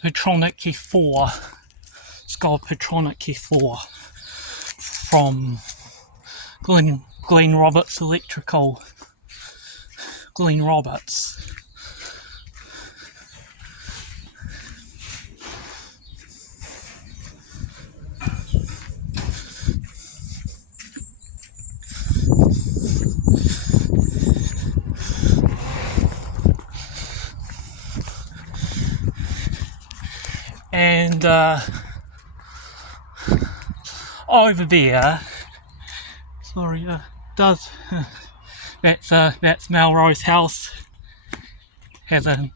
Petronic K4. It's called Petronic K4 from Glenn Roberts Electrical. Glenn Roberts. And over there, sorry, that's Melrose House. Has a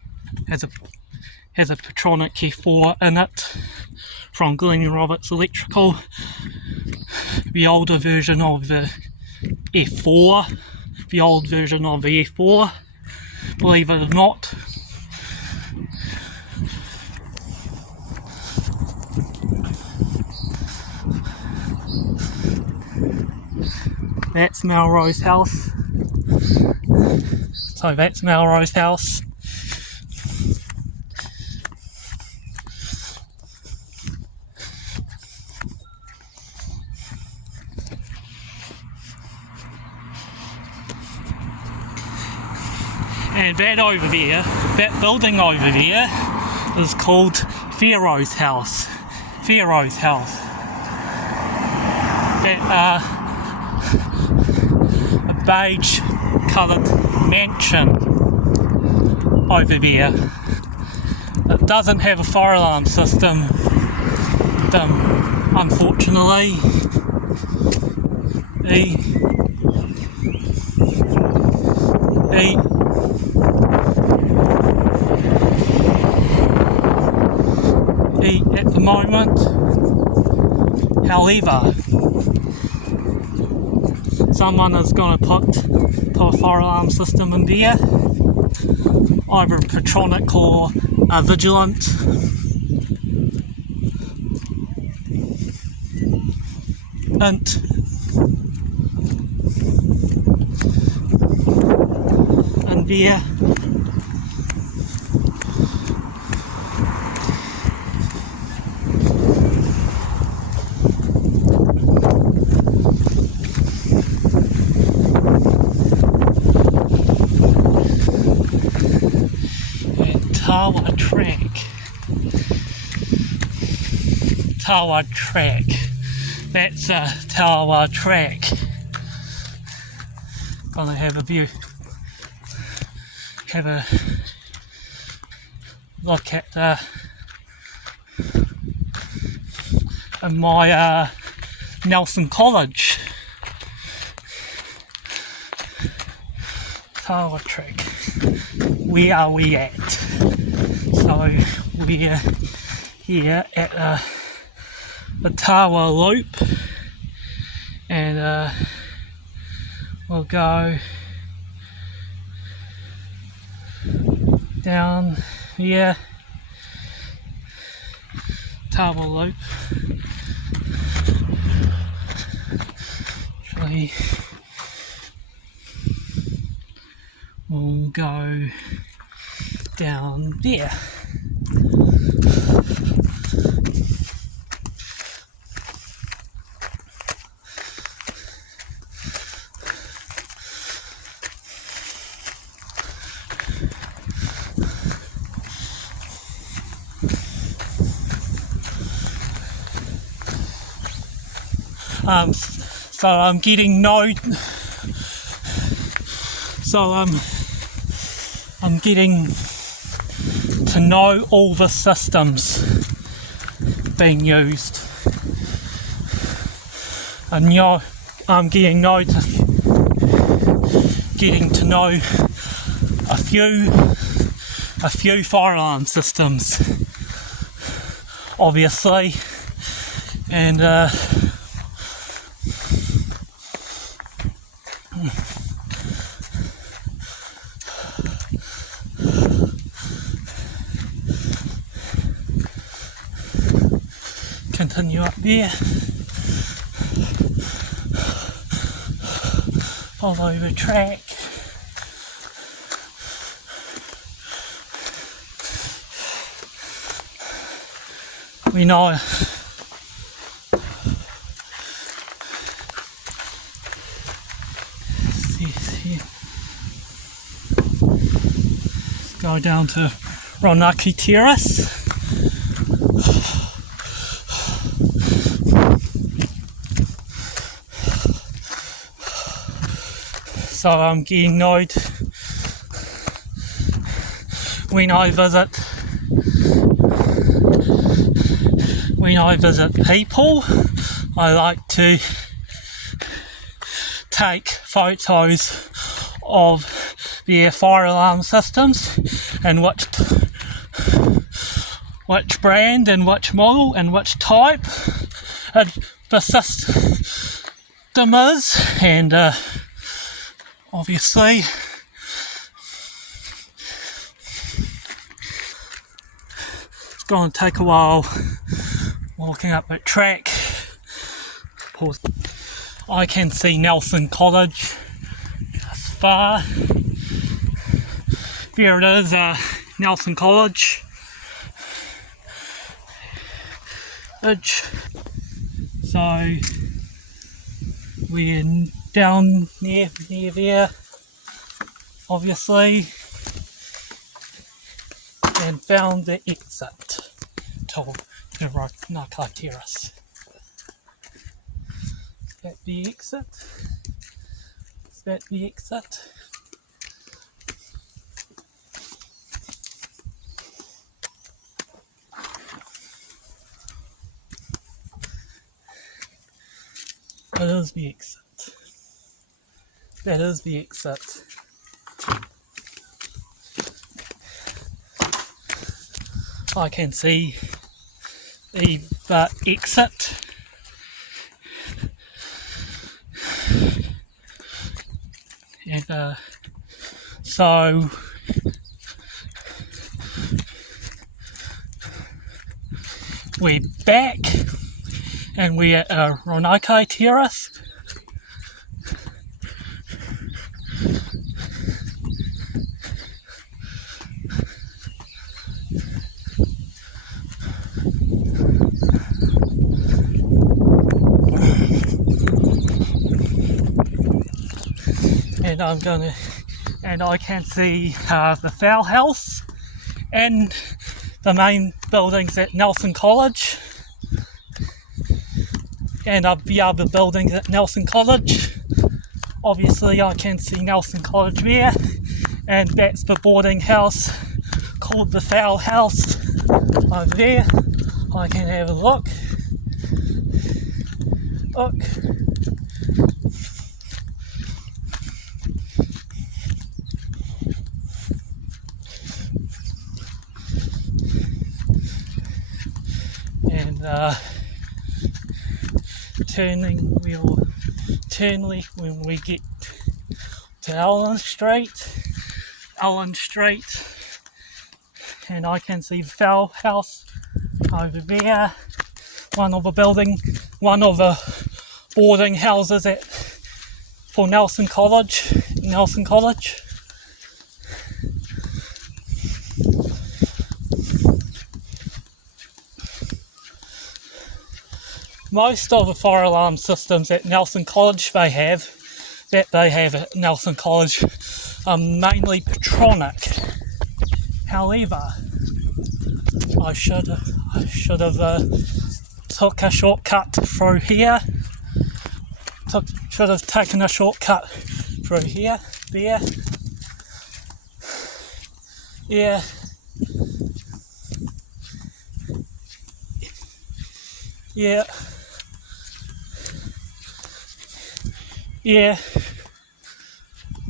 Petronic K4 in it from Glenn Roberts Electrical. The older version of the F4, the old version of the F4, believe it or not. That's Melrose House. So that's Melrose House. And that over there, that building over there, is called Pharaoh's House. Pharaoh's House. That a beige coloured mansion over there. It doesn't have a fire alarm system, unfortunately. At the moment. However, someone is going to put a fire alarm system in there, either a Petronic or a Vigilant. And there. Tawa Track. That's a Tawa Track. Gonna have a view. Have a look at in my Nelson College. Tawa Track. Where are we at? So we're here at the Tawa Loop, and we'll go down here, Tawa Loop. Actually, we'll go down there. So I'm getting I'm getting to know all the systems being used. And I'm getting to know a few fire alarm systems, obviously, and continue up there, follow the track. We know let's go down to Ronaki Terrace. So I'm getting annoyed when I visit people. I like to take photos of their fire alarm systems and which brand and which model and which type the system is, and obviously it's going to take a while walking up that track. I can see Nelson College just far. There it is, Nelson College. So we're down near there, obviously, and found the exit to Ronaki Terrace. Is that the exit? Is that the exit? That is the exit. That is the exit. I can see the exit. And so we're back and we're at Ronaki Terrace. And I can see the Fowl House and the main buildings at Nelson College, and the other buildings at Nelson College. Obviously I can see Nelson College there, and that's the boarding house called the Fowl House over there. I can have a look. And we'll turn left when we get to Allen Street, and I can see the Fowl House over there. One of the boarding houses for Nelson College. Most of the fire alarm systems at Nelson College they have at Nelson College are mainly Petronic. However, I should have took a shortcut through here. Should have taken a shortcut through here, there. Yeah. Yeah. Yeah.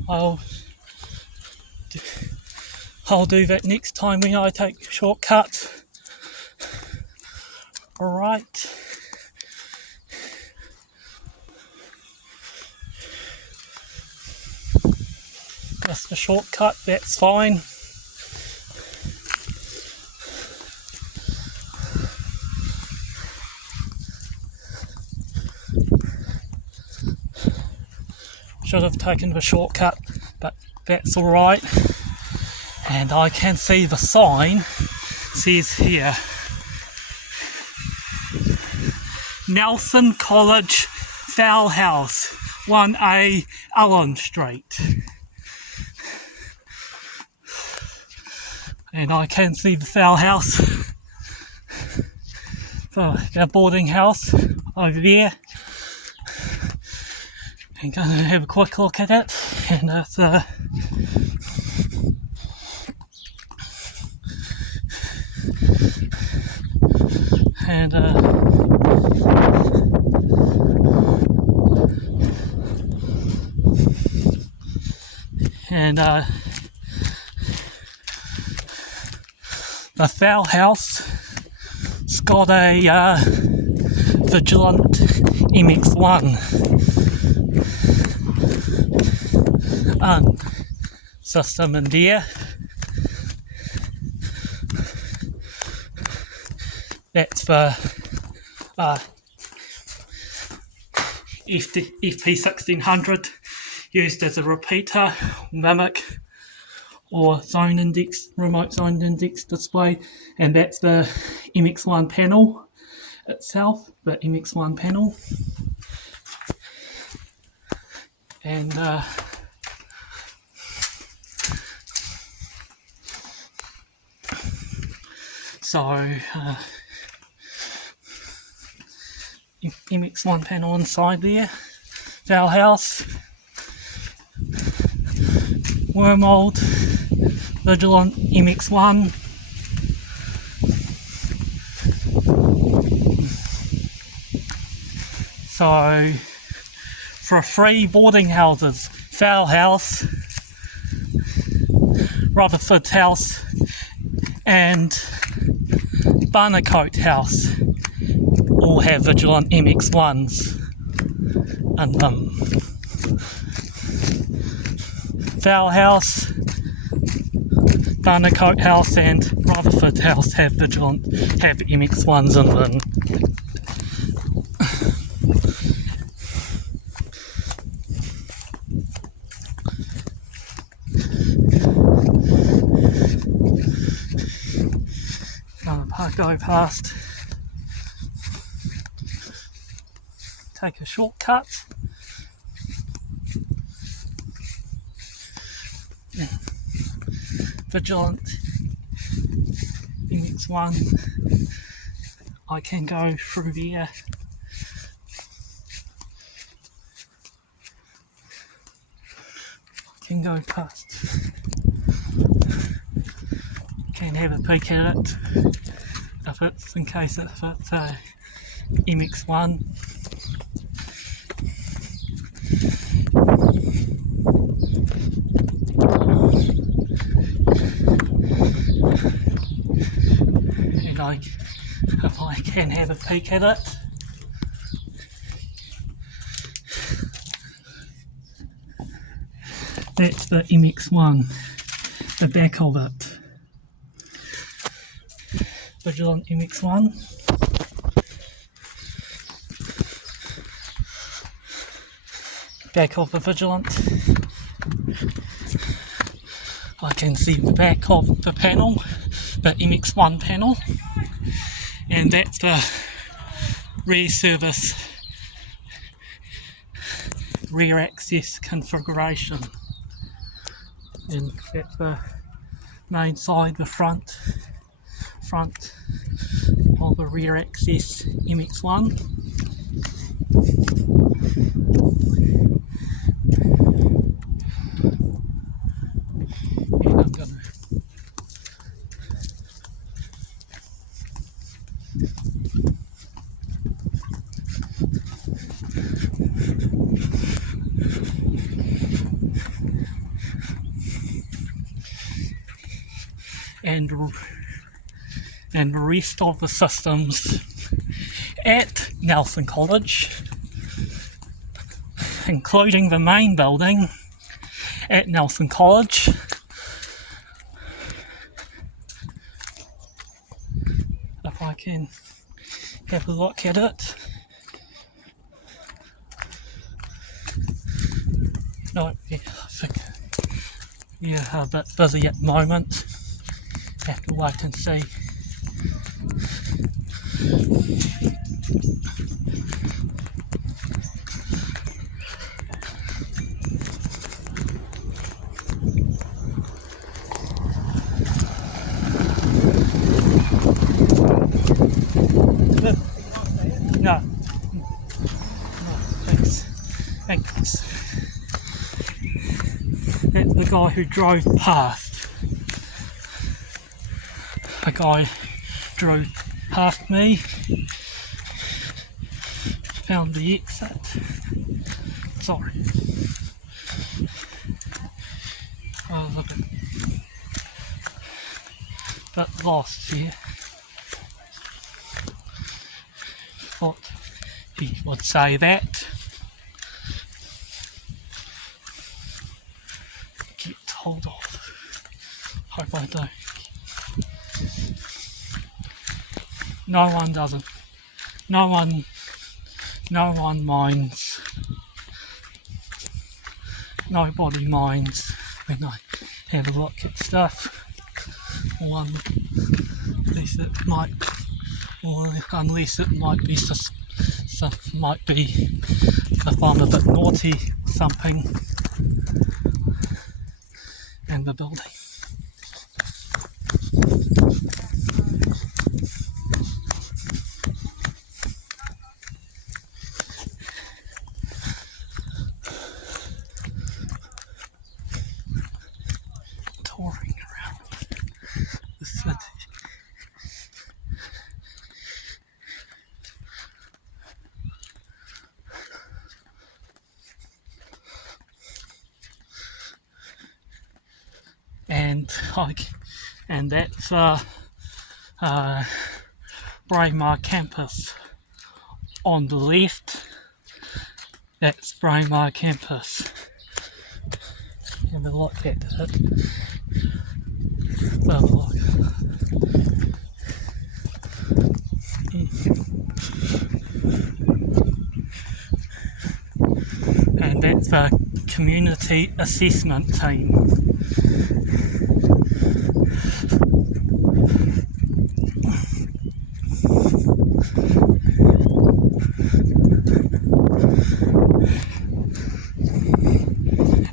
I'll do that next time when I take shortcuts. Alright. Just a shortcut, that's fine. Should have taken the shortcut, but that's alright. And I can see the sign says here Nelson College Fowl House, 1A Allen Street. And I can see the fowl house, so our boarding house over there. I'm going to have a quick look at it, and it's the fowl house, it's got a Vigilant MX1 system in there. That's for FP1600, used as a repeater, mimic, or zone index, remote zone index display, and that's the MX1 panel itself, the MX1 panel. And MX1 panel inside there, fowl house, Wormold, Vigilant MX1, so for free boarding houses, fowl house, Rutherford House and Barnacote House all have Vigilant MX1s and Fowl House, Barnacote House and Rutherford House have MX1s in them. Go past, take a shortcut. Vigilant MX1, I can go through there. I can go past, can have a peek at it. If it's a MX1. And if I can have a peek at it. That's the MX1, the back of it. Vigilant MX1. Back of the Vigilant. I can see the back of the panel, the MX1 panel, and that's the rear service, rear access configuration. And that's the main side, the front of the rear access MX1. And I'm gonna and the rest of the systems at Nelson College, including the main building at Nelson College, if I can have a look at it. No, yeah, I think, yeah, a bit busy at the moment. Have to wait and see. guy who drove past. A guy drove past me, found the exit. Sorry. I was a bit lost here. Thought he would say that. Get told off. Hope I don't. No one doesn't. No one minds. Nobody minds when I have a look at stuff. Or unless it might be might be if I'm a bit naughty or something in the building. Touring around the city. And that's Braemar campus on the left. That's Braemar campus. Have a look at it. Have a look. And that's the community assessment team.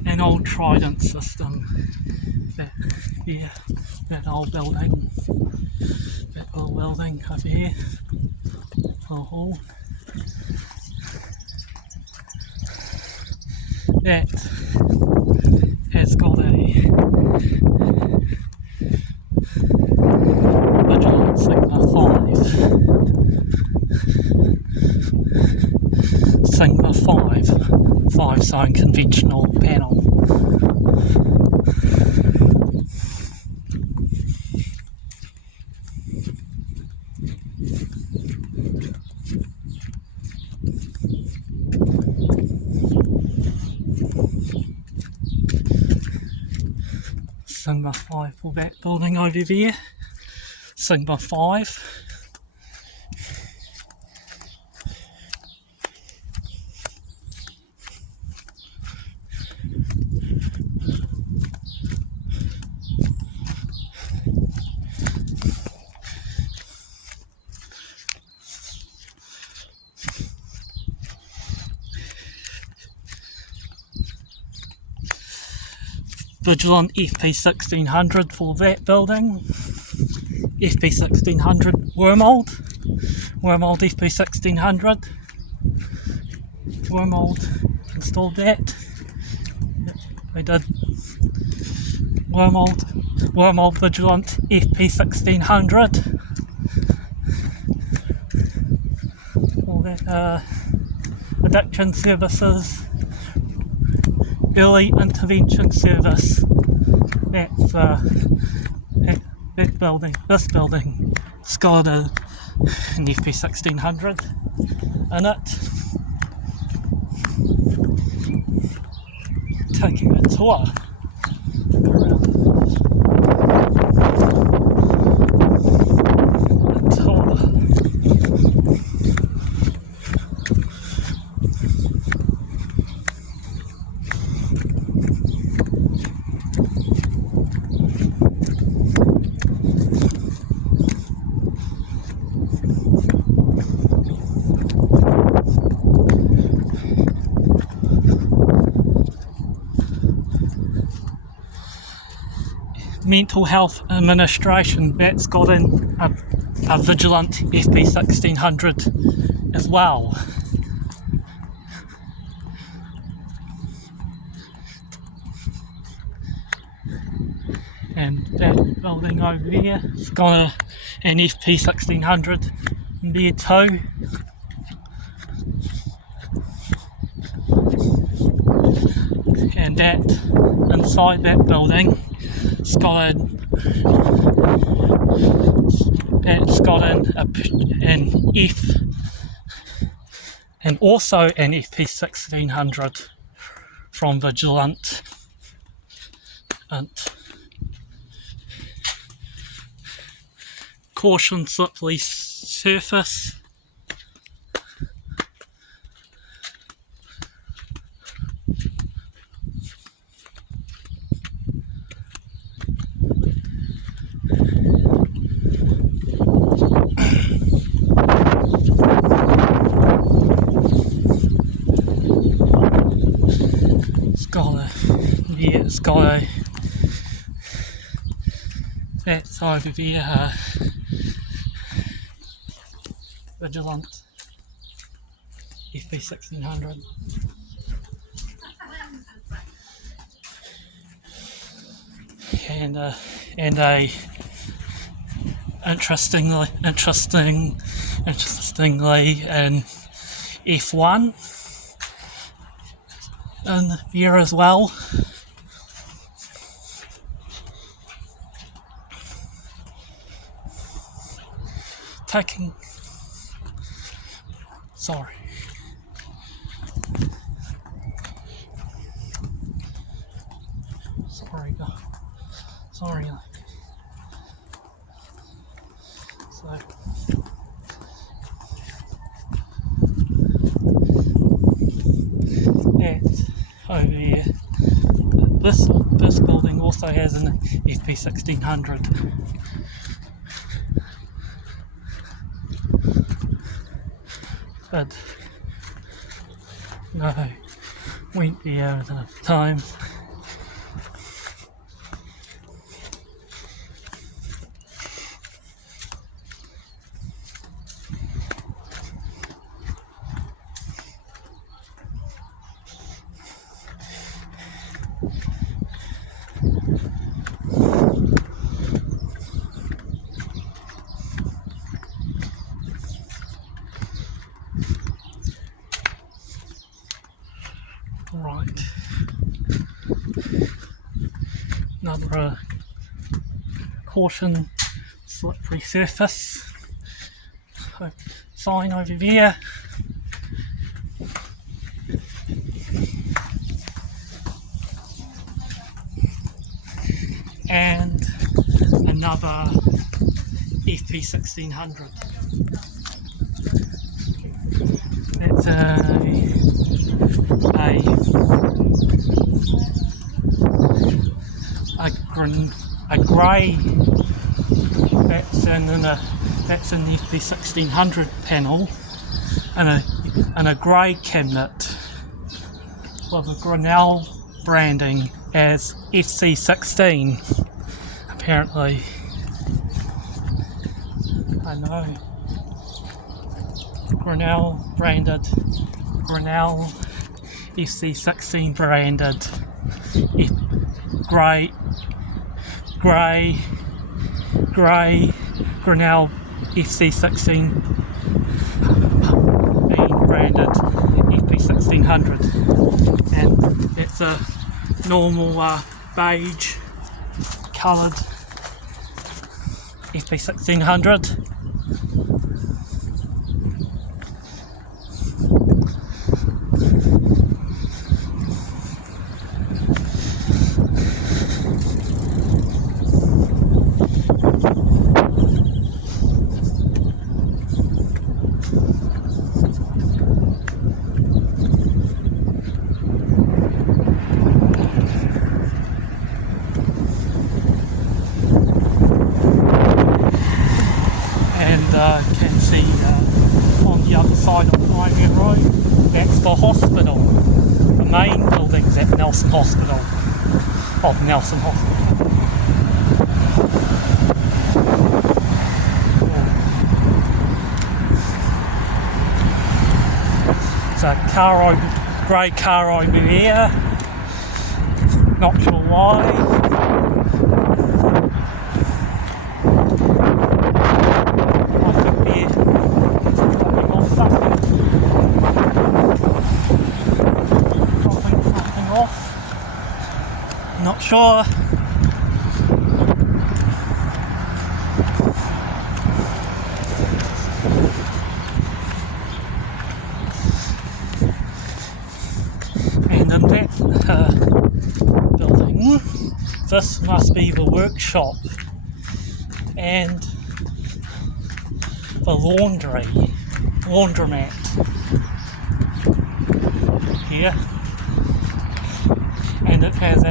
An old Trident system. That old building. That old building over here. The hall. That has got a Vigilant Sigma 5 zone conventional panel. Sigma 5 for that building over there. Sigma 5. Vigilant FP1600 for that building. FP1600 Wormold FP1600. Wormold installed that. Yep, we did. Wormold Vigilant FP1600. All that addiction services. Early intervention service. That's that building. This building. It's got an FP1600 in it. Taking a tour around. A tour. Mental Health Administration, that's got in a Vigilant FP1600 as well. and that building over there, it's got an FP 1600 in there too. And that inside that building, it's got an F and also an FP 1600 from Vigilant. And caution slippery surface. It's got a that's over there, Vigilant FP 1600. And a interestingly an F1 in there as well. Sorry. So that's over there. This building also has an FP 1600. But no, won't be out enough time. Right, another caution slippery surface sign over there. And another FP 1600. It's a grey that's in the FP 1600 panel, and a grey cabinet with a Grinnell branding as FC16. Apparently, I know. Grinnell branded, Grinnell FC16 branded, grey, Grinnell FC16 being branded FP1600, and it's a normal beige coloured FP1600. Can see on the other side of Highway Road, that's the hospital, the main buildings at Nelson Hospital, of Nelson Hospital. It's a grey car over there, not sure why. sure. And in that building, this must be the workshop and the laundromat here, and it has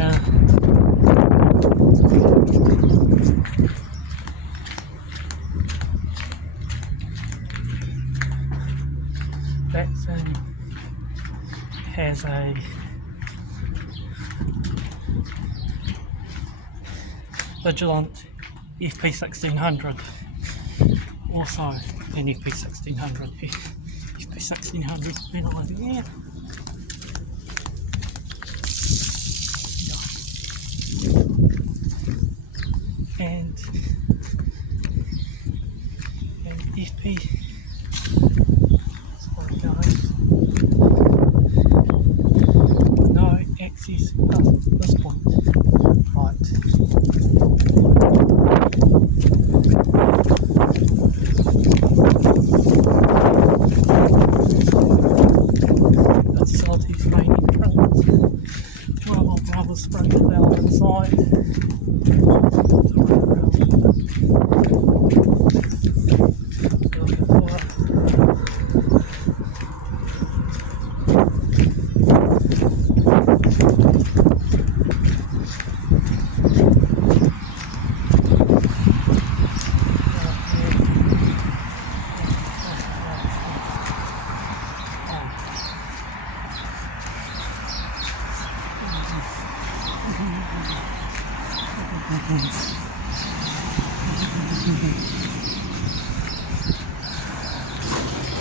has a Vigilant FP1600, also an FP1600, FP1600 been over there. And FP, sorry guys, no access past this point, right. Facilities main entrance, well, brother spring valve inside.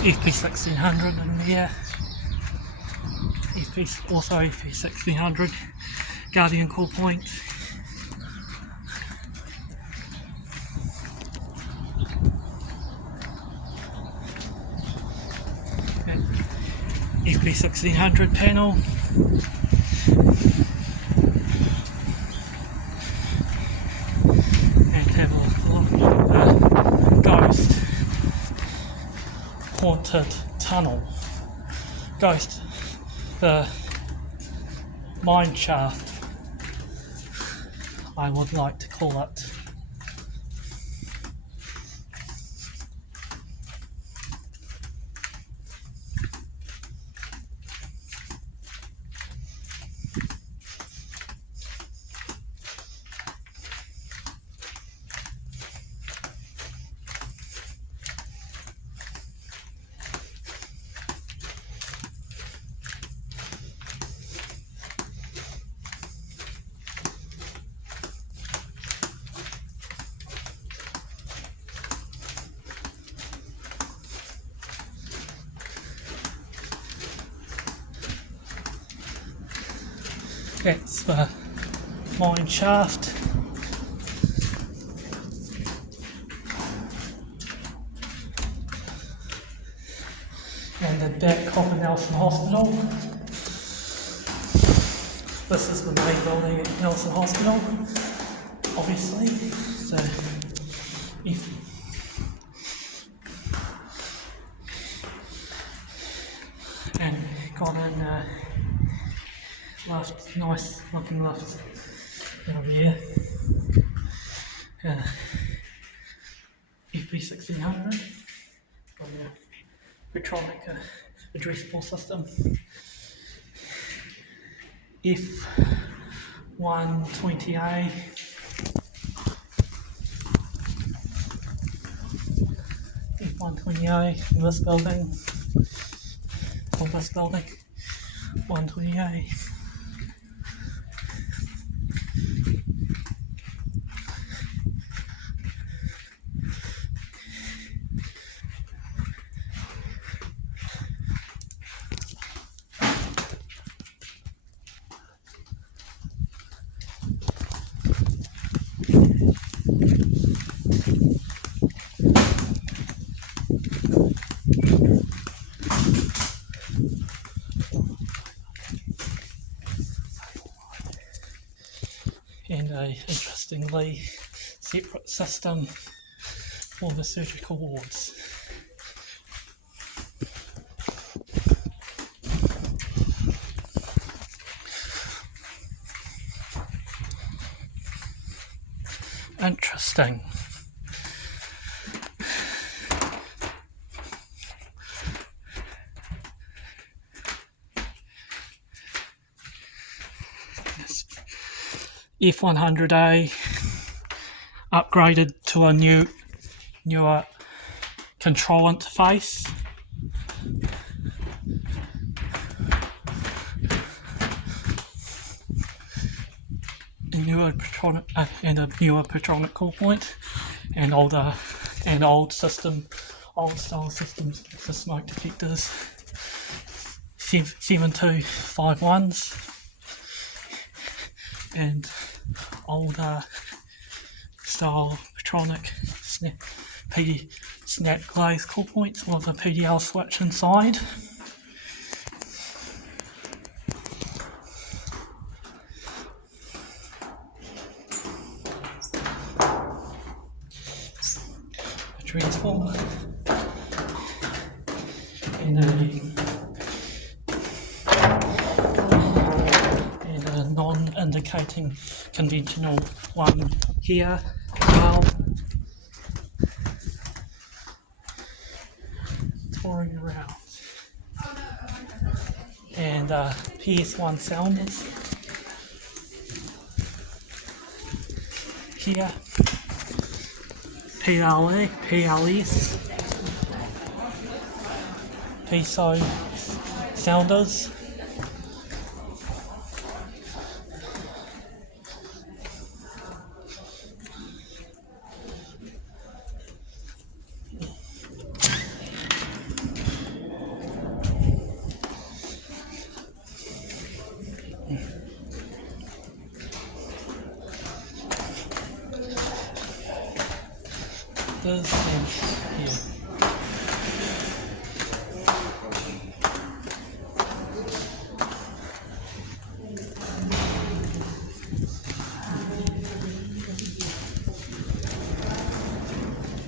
FP1600 in there, also FP1600 Guardian Core Point. FP1600 panel. And have a ghost haunted tunnel. Ghost, the mine shaft, I would like to call it. That's the mine shaft. And the back of Nelson Hospital. This is the main building at Nelson Hospital, obviously. So if and got in lift, nice looking lift over here. FP1600 on the Petronic addressable system. F120A. F120A in this building, or this building, 120A. interestingly, separate system for the surgical wards. Interesting. F100A upgraded to a newer control interface. A newer Petronic call point, and old style systems for smoke detectors. 7251s and older style Petronic snap glaze call points with a PDL switch inside. A transformer and a non-indicating conventional one here as well. Touring around. And PS1 sounders here. PLS, PSO sounders. This and here.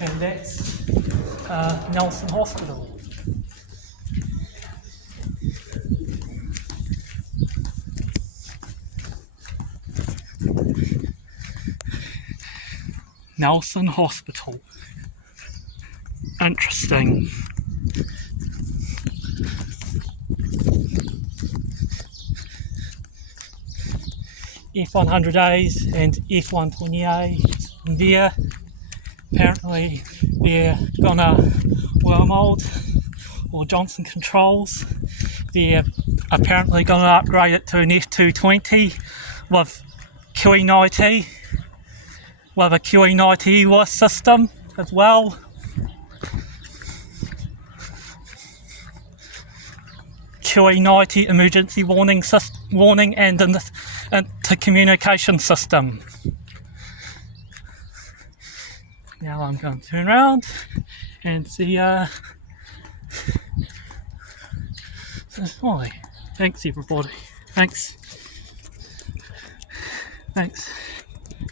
And that's Nelson Hospital. Nelson Hospital. Interesting. F100As and F120As in there. Apparently they're gonna Wormald or Johnson Controls. They're apparently gonna upgrade it to an F220 with QE90, with a QE90 EWIS system as well. QE90 emergency warning and intercommunication system. Now I'm going to turn around and see Ollie. Thanks everybody. Thanks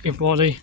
everybody.